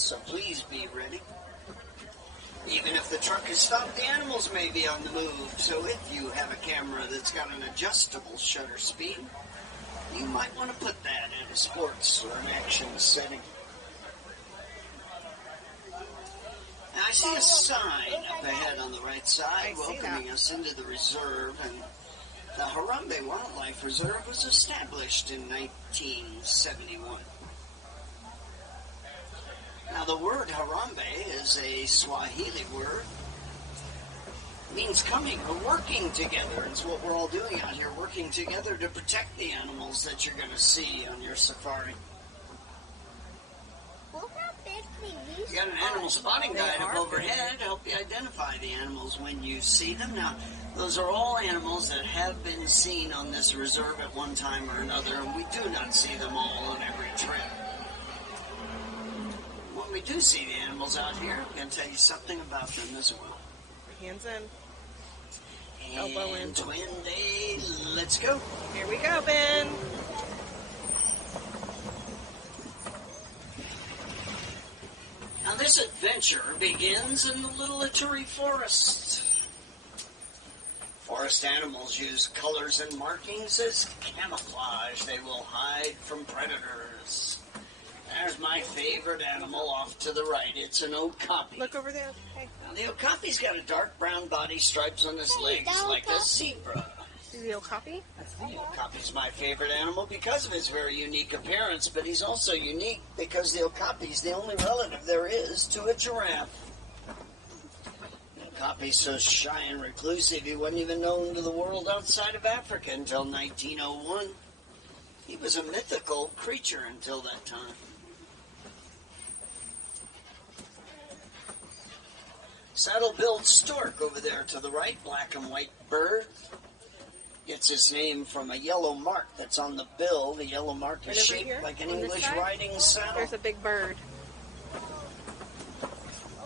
so please be ready. Even if the truck is stopped, the animals may be on the move, so if you have a camera that's got an adjustable shutter speed, you might want to put that in a sports or an action setting. Now I see a sign up ahead on the right side welcoming us into the reserve, and the Harambe Wildlife Reserve was established in 1971. Now the word Harambe is a Swahili word. It means coming or working together. It's what we're all doing out here, working together to protect the animals that you're going to see on your safari. You got an animal spotting guide up overhead to help you identify the animals when you see them. Now, those are all animals that have been seen on this reserve at one time or another, and we do not see them all on every trip. When we do see the animals out here, I'm going to tell you something about them as well. Hands in. And Elbow in. Twin Day, let's go. Here we go, Ben. Now this adventure begins in the Little Ituri Forest. Forest animals use colors and markings as camouflage. They will hide from predators. There's my favorite animal off to the right. It's an okapi. Look over there. Hey. Now the okapi's got a dark brown body, stripes on his legs like a zebra. Is the okapi? The okapi's my favorite animal because of his very unique appearance, but he's also unique because the okapi's the only relative there is to a giraffe. The okapi's so shy and reclusive he wasn't even known to the world outside of Africa until 1901. He was a mythical creature until that time. Saddle-billed stork over there to the right, black and white bird. Gets his name from a yellow mark that's on the bill. The yellow mark is shaped like an English riding saddle. There's a big bird.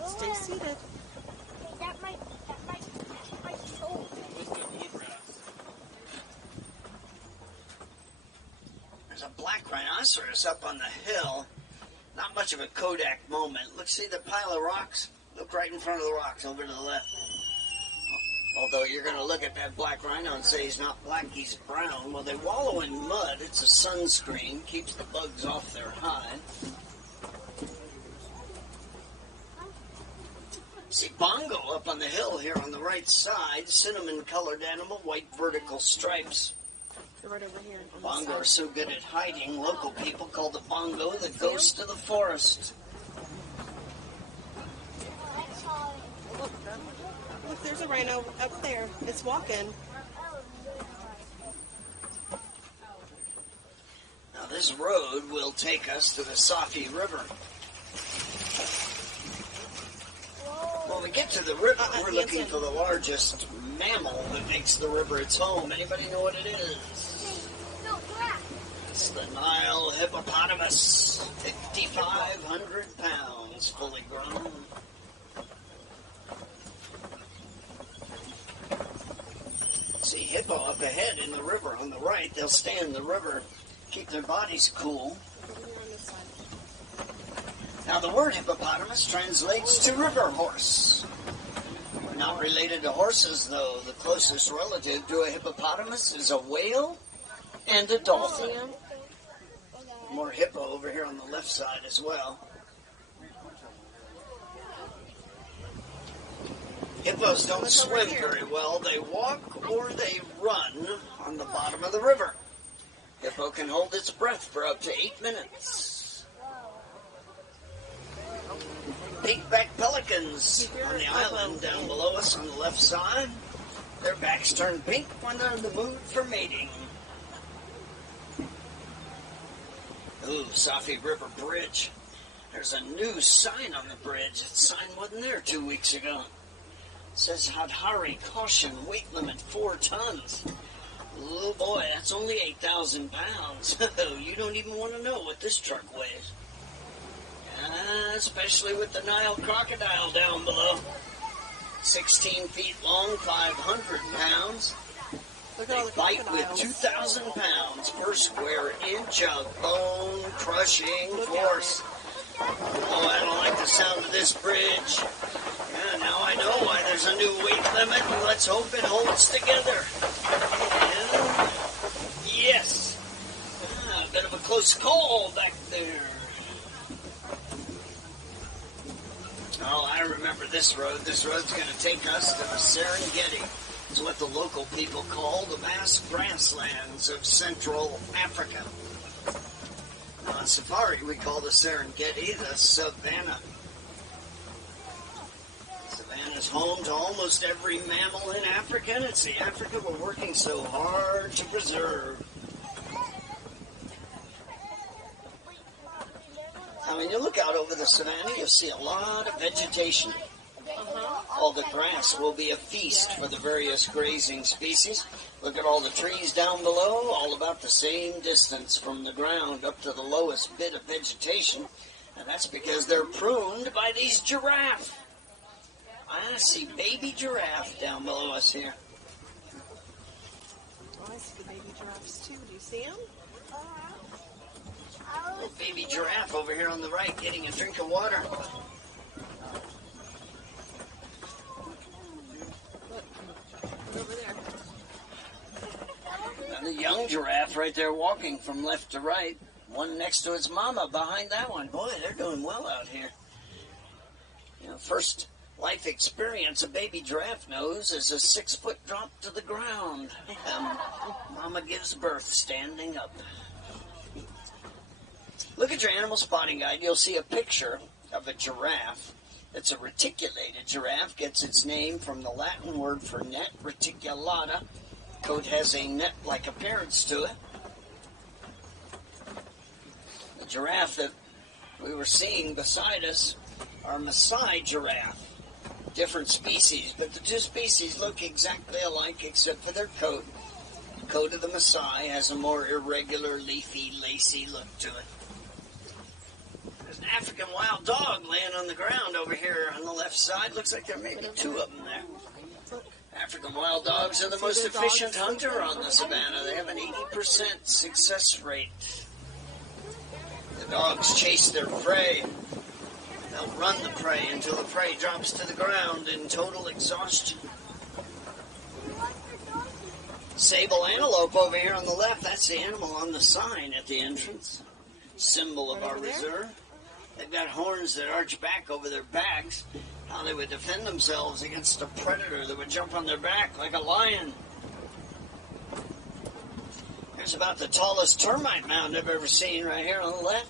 Stay seated. That might show. There's a black rhinoceros up on the hill. Not much of a Kodak moment. Let's see the pile of rocks. Look right in front of the rocks over to the left. Although you're going to look at that black rhino and say he's not black, he's brown. Well, they wallow in mud. It's a sunscreen. Keeps the bugs off their hide. See bongo up on the hill here on the right side. Cinnamon-colored animal, white vertical stripes. They're right over here. Bongo are so good at hiding, local people call the bongo the ghost of the forest. Look, there's a rhino up there. It's walking. Now this road will take us to the Safi River. When we get to the river, we're looking for the largest mammal that makes the river its home. Anybody know what it is? It's the Nile hippopotamus. 5,500 pounds, fully grown. See hippo up ahead in the river on the right. They'll stay in the river, keep their bodies cool. Now the word hippopotamus translates to river horse. We're not related to horses, though. The closest relative to a hippopotamus is a whale and a dolphin. More hippo over here on the left side as well. Hippos don't swim very well. They walk or they run on the bottom of the river. Hippo can hold its breath for up to 8 minutes. Pink-back pelicans on the island down below us on the left side. Their backs turn pink when they're in the mood for mating. Ooh, Safi River Bridge. There's a new sign on the bridge. That sign wasn't there 2 weeks ago. It says Hadhari, caution, weight limit 4 tons. Oh boy, that's only 8,000 pounds. You don't even want to know what this truck weighs. Especially with the Nile crocodile down below. 16 feet long, 500 pounds. They bite with 2,000 pounds per square inch of bone-crushing force. Oh, I don't like this bridge. Yeah, now I know why there's a new weight limit, and let's hope it holds together. And yes. A bit of a close call back there. Oh, I remember this road. This road's going to take us to the Serengeti. It's what the local people call the vast grasslands of Central Africa. On safari, we call the Serengeti the savannah. Savannah is home to almost every mammal in Africa, and it's the Africa we're working so hard to preserve. Now, when you look out over the savannah, you'll see a lot of vegetation. All the grass will be a feast for the various grazing species. Look at all the trees down below, all about the same distance from the ground up to the lowest bit of vegetation. And that's because they're pruned by these giraffe. I see baby giraffe down below us here. Oh, I see the baby giraffes too. Do you see them? Little baby giraffe over here on the right getting a drink of water. Over there. And the young giraffe right there walking from left to right. One next to its mama behind that one. Boy, they're doing well out here. You know, first life experience a baby giraffe knows is a 6-foot drop to the ground. Mama gives birth standing up. Look at your animal spotting guide. You'll see a picture of a giraffe. It's a reticulated giraffe. Gets its name from the Latin word for net, reticulata. Coat has a net-like appearance to it. The giraffe that we were seeing beside us are Maasai giraffe. Different species, but the two species look exactly alike except for their coat. The coat of the Maasai has a more irregular, leafy, lacy look to it. There's an African wild dog laying on the ground over here on the left side. Looks like there may be 2 of them there. African wild dogs are the most efficient hunter on the savannah. They have an 80% success rate. The dogs chase their prey. They'll run the prey until the prey drops to the ground in total exhaustion. Sable antelope over here on the left, that's the animal on the sign at the entrance. Symbol of our reserve. They've got horns that arch back over their backs. How they would defend themselves against a predator that would jump on their back like a lion. Here's about the tallest termite mound I've ever seen right here on the left.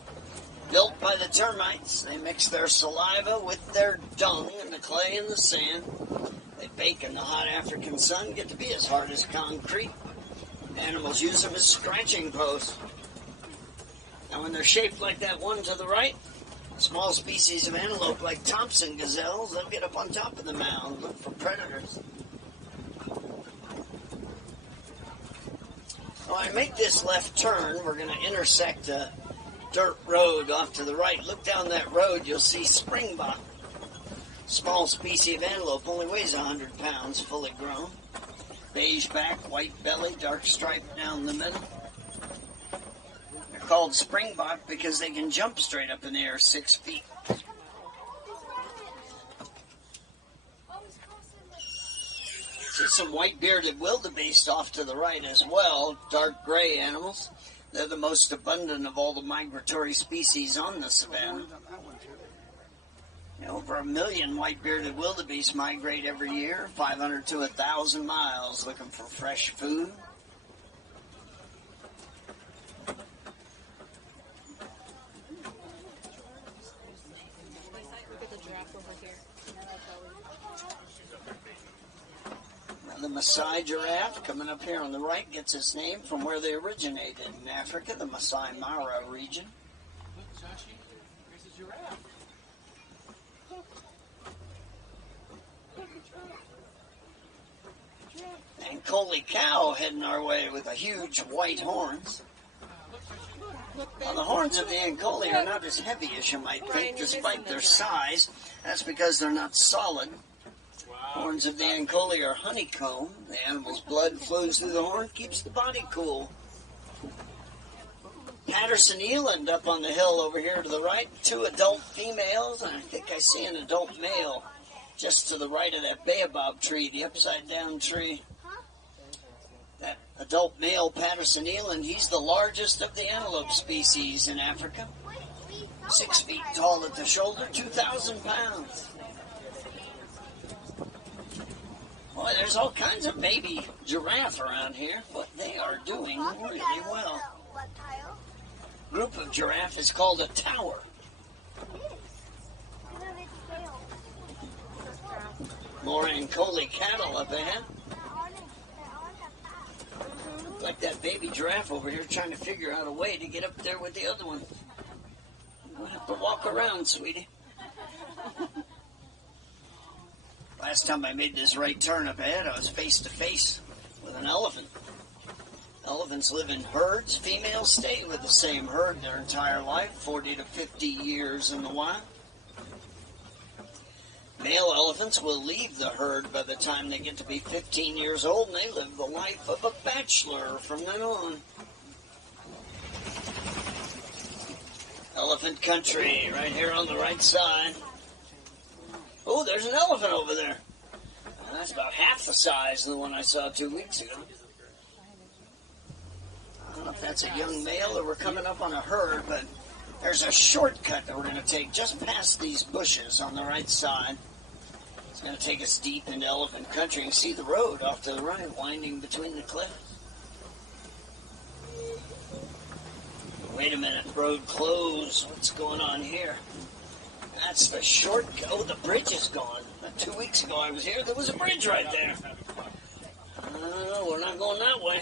Built by the termites. They mix their saliva with their dung and the clay and the sand. They bake in the hot African sun, get to be as hard as concrete. Animals use them as scratching posts. Now when they're shaped like that one to the right, small species of antelope like Thompson gazelles, they'll get up on top of the mound, look for predators. When I make this left turn, we're going to intersect a dirt road off to the right. Look down that road, you'll see springbok. Small species of antelope, only weighs 100 pounds, fully grown. Beige back, white belly, dark stripe down the middle. They're called springbok because they can jump straight up in the air 6 feet. See some white-bearded wildebeest off to the right as well, dark gray animals. They're the most abundant of all the migratory species on the savannah. Over 1 million white-bearded wildebeest migrate every year, 500 to 1,000 miles, looking for fresh food. Look at the giraffe over here. Now the Maasai giraffe, coming up here on the right, gets its name from where they originated in Africa, the Masai Mara region. Look, Sashi, there's a giraffe. Ankole cow heading our way with a huge white horns. Now, the horns of the Ankole are not as heavy as you might think, despite their size. That's because they're not solid. Horns of the Ankole are honeycomb. The animal's blood flows through the horn, keeps the body cool. Patterson Eland up on the hill over here to the right. 2 adult females, and I think I see an adult male just to the right of that baobab tree, the upside down tree. That adult male Patterson Eland, he's the largest of the antelope species in Africa. 6 feet tall at the shoulder, 2,000 pounds. Boy, there's all kinds of baby giraffe around here, but they are doing really well. Group of giraffe is called a tower. More Ankoli cattle up ahead. Like that baby giraffe over here trying to figure out a way to get up there with the other one. We'll have to walk around, sweetie. Last time I made this right turn up ahead, I was face to face with an elephant. Elephants live in herds. Females stay with the same herd their entire life, 40 to 50 years in the wild. Male elephants will leave the herd by the time they get to be 15 years old, and they live the life of a bachelor from then on. Elephant country, right here on the right side. Oh, there's an elephant over there. That's about half the size of the one I saw 2 weeks ago. I don't know if that's a young male or we're coming up on a herd, but there's a shortcut that we're going to take just past these bushes on the right side. It's going to take us deep into elephant country and see the road off to the right, winding between the cliffs. Wait a minute, road closed. What's going on here? That's the shortcut. Oh, the bridge is gone. 2 weeks ago I was here, there was a bridge right there. We're not going that way.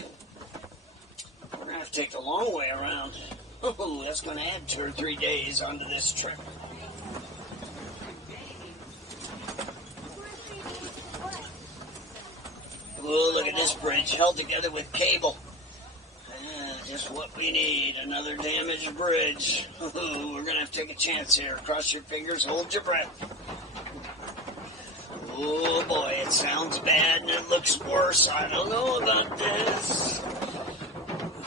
We're going to have to take the long way around. Oh, that's going to add 2 or 3 days onto this trip. Oh, look at this bridge, held together with cable. Just what we need, another damaged bridge. Ooh, we're going to have to take a chance here. Cross your fingers, hold your breath. Oh boy, it sounds bad and it looks worse. I don't know about this.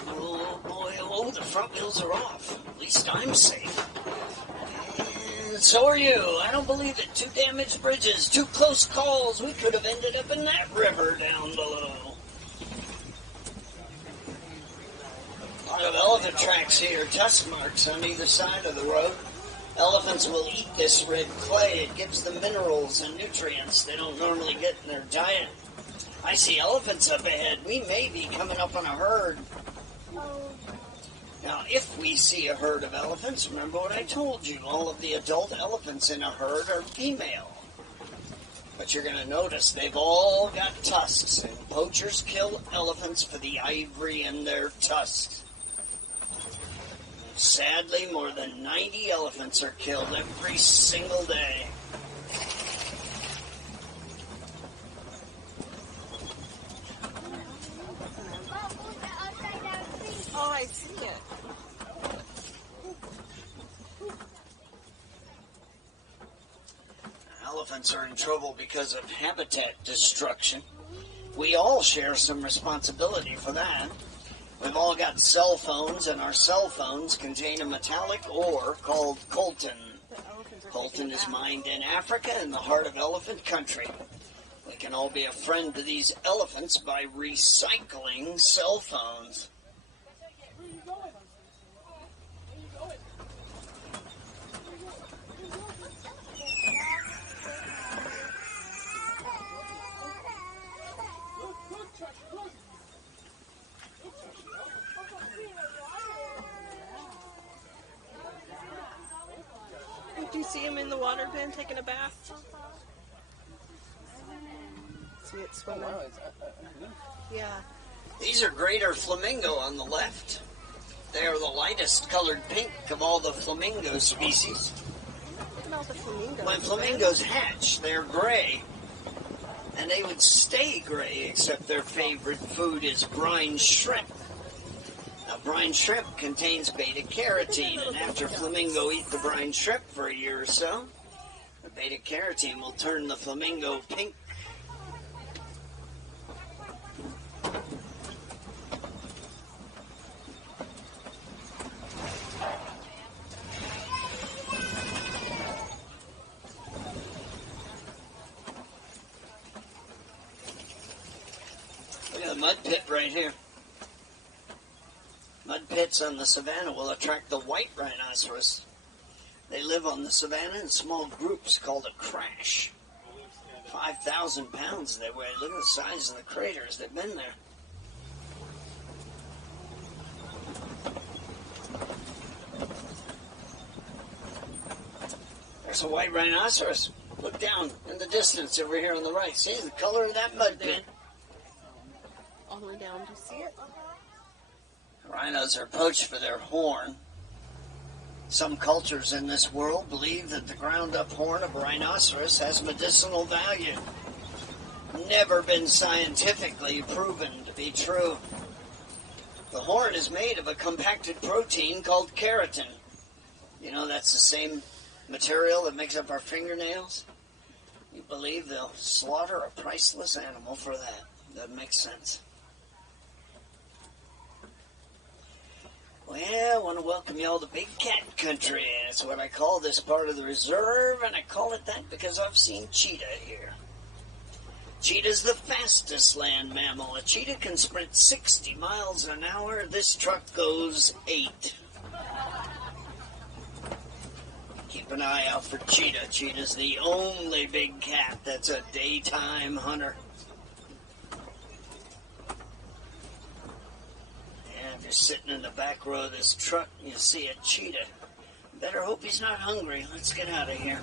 Oh boy, oh, the front wheels are off. At least I'm safe. And so are you. I don't believe it. 2 damaged bridges, 2 close calls. We could have ended up in that river down below. A lot of elephant tracks here, tusk marks on either side of the road. Elephants will eat this red clay. It gives them minerals and nutrients they don't normally get in their diet. I see elephants up ahead. We may be coming up on a herd. Now, if we see a herd of elephants, remember what I told you. All of the adult elephants in a herd are female. But you're going to notice they've all got tusks, and poachers kill elephants for the ivory in their tusks. Sadly, more than 90 elephants are killed every single day. Oh, I see it. Elephants are in trouble because of habitat destruction. We all share some responsibility for that. We've all got cell phones, and our cell phones contain a metallic ore called coltan. Coltan is mined in Africa in the heart of elephant country. We can all be a friend to these elephants by recycling cell phones. Do you see him in the water bin taking a bath? See it swimming. Yeah. These are greater flamingo on the left. They are the lightest colored pink of all the flamingo species. Look at all the flamingos. When flamingos hatch, they're gray. And they would stay gray, except their favorite food is brine shrimp. Now, brine shrimp contains beta-carotene, and after flamingo eat the brine shrimp for a year or so, the beta-carotene will turn the flamingo pink. mud pit right here. Mud pits on the savanna will attract the white rhinoceros. They live on the savanna in small groups called a crash. 5,000 pounds they weigh. Look at the size of the craters. They've been there. There's a white rhinoceros. Look down in the distance over here on the right. See the color of that mud pit? All the way down. Do you see it? Rhinos are poached for their horn. Some cultures in this world believe that the ground-up horn of a rhinoceros has medicinal value. Never been scientifically proven to be true. The horn is made of a compacted protein called keratin. You know, that's the same material that makes up our fingernails. You believe they'll slaughter a priceless animal for that. That makes sense. Well, I want to welcome you all to Big Cat Country. That's what I call this part of the reserve, and I call it that because I've seen cheetah here. Cheetah's the fastest land mammal. A cheetah can sprint 60 miles an hour. This truck goes 8. Keep an eye out for cheetah. Cheetah's the only big cat that's a daytime hunter. If you're sitting in the back row of this truck and you see a cheetah, better hope he's not hungry. Let's get out of here.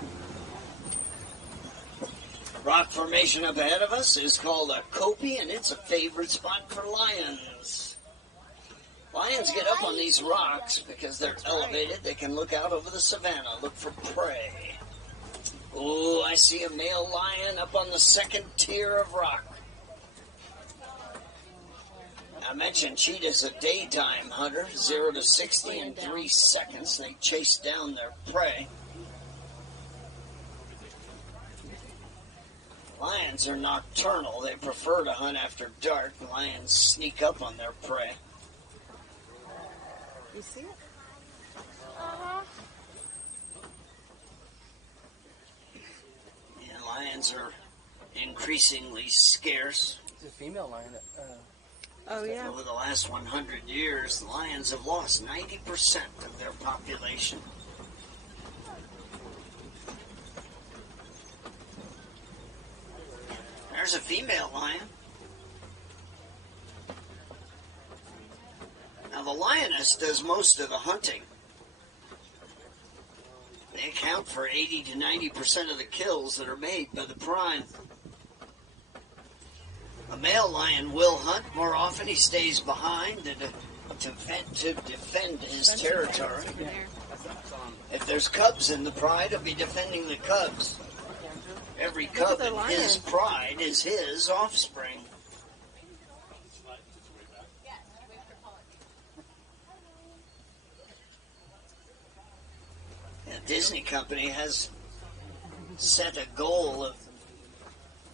Rock formation up ahead of us is called a kopie, and it's a favorite spot for lions. Lions get up on these rocks because they're elevated. They can look out over the savanna, look for prey. Oh, I see a male lion up on the second tier of rock. I mentioned cheetah's a daytime hunter, 0 to 60 in 3 seconds. They chase down their prey. Lions are nocturnal. They prefer to hunt after dark. Lions sneak up on their prey. You see it? And lions are increasingly scarce. It's a female lion. Oh, yeah. Over the last 100 years, the lions have lost 90% of their population. There's a female lion. Now, the lioness does most of the hunting. They account for 80 to 90% of the kills that are made by the prime. A male lion will hunt. More often he stays behind to defend his territory. If there's cubs in the pride, he'll be defending the cubs. Every cub in his pride is his offspring. The Disney company has set a goal of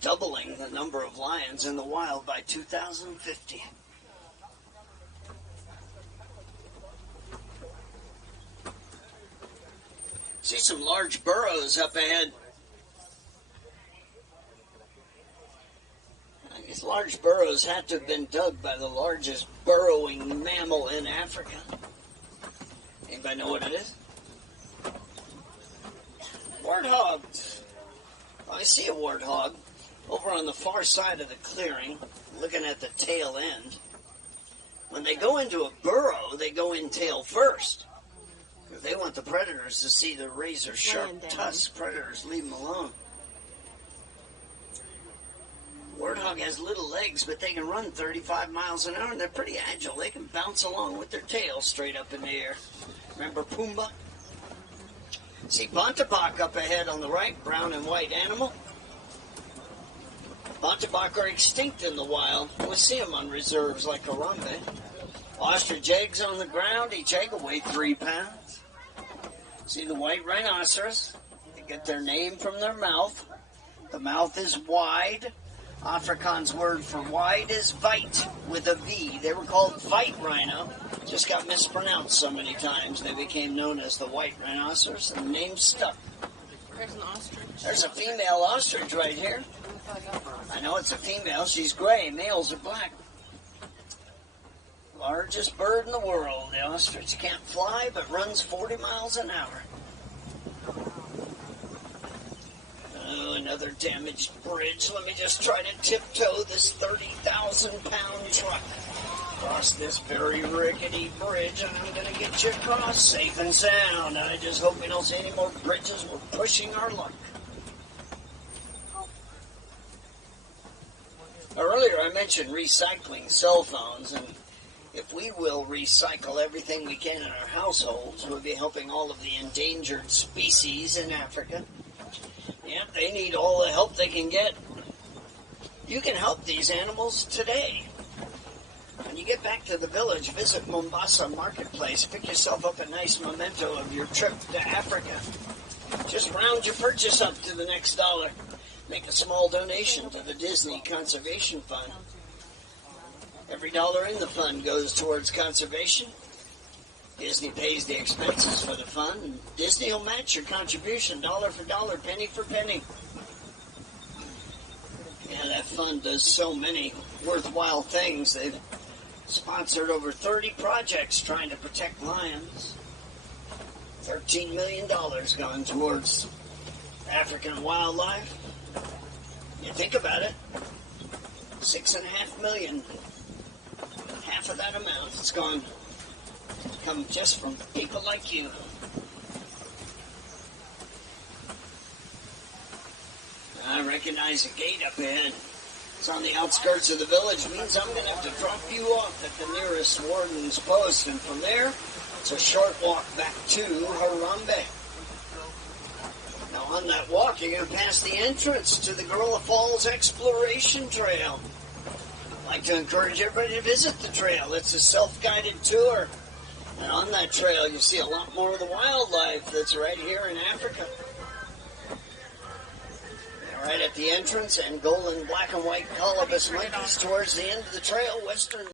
doubling the number of lions in the wild by 2050. See some large burrows up ahead. These large burrows had to have been dug by the largest burrowing mammal in Africa. Anybody know what it is? Warthogs. I see a warthog over on the far side of the clearing, looking at the tail end. When they go into a burrow, they go in tail first. If they want the predators to see the razor-sharp tusks, predators leave them alone. Warthog has little legs, but they can run 35 miles an hour, and they're pretty agile. They can bounce along with their tail straight up in the air. Remember Pumbaa? See Bontebok up ahead on the right, brown and white animal. Bontebok are extinct in the wild. We see them on reserves like Harambe. Ostrich eggs on the ground, each egg will weigh 3 pounds. See the white rhinoceros? They get their name from their mouth. The mouth is wide. Afrikaans word for wide is vite, with a V. They were called vite rhino. Just got mispronounced so many times. They became known as the white rhinoceros, and the name stuck. There's an ostrich. There's a female ostrich right here. I know it's a female. She's gray. Males are black. Largest bird in the world. The ostrich can't fly but runs 40 miles an hour. Oh, another damaged bridge. Let me just try to tiptoe this 30,000-pound truck across this very rickety bridge, and I'm going to get you across safe and sound. I just hope we don't see any more bridges. We're pushing our luck. Earlier I mentioned recycling cell phones, and if we will recycle everything we can in our households, we'll be helping all of the endangered species in Africa. Yeah, they need all the help they can get. You can help these animals today. When you get back to the village, visit Mombasa Marketplace. Pick yourself up a nice memento of your trip to Africa. Just round your purchase up to the next dollar. Make a small donation to the Disney Conservation Fund. Every dollar in the fund goes towards conservation. Disney pays the expenses for the fund, and Disney will match your contribution dollar for dollar, penny for penny. Yeah, that fund does so many worthwhile things. They've sponsored over 30 projects trying to protect lions. $13 million going towards African wildlife. You think about it, $6.5 million. Half of that amount is gone. Come just from people like you. I recognize a gate up ahead. It's on the outskirts of the village. It means I'm going to have to drop you off at the nearest warden's post, and from there, it's a short walk back to Harambe. Now on that walk, you're going to pass the entrance to the Gorilla Falls Exploration Trail. I'd like to encourage everybody to visit the trail. It's a self-guided tour. And on that trail, you see a lot more of the wildlife that's right here in Africa. Right at the entrance, Angolan black and white colobus monkeys towards the end of the trail, western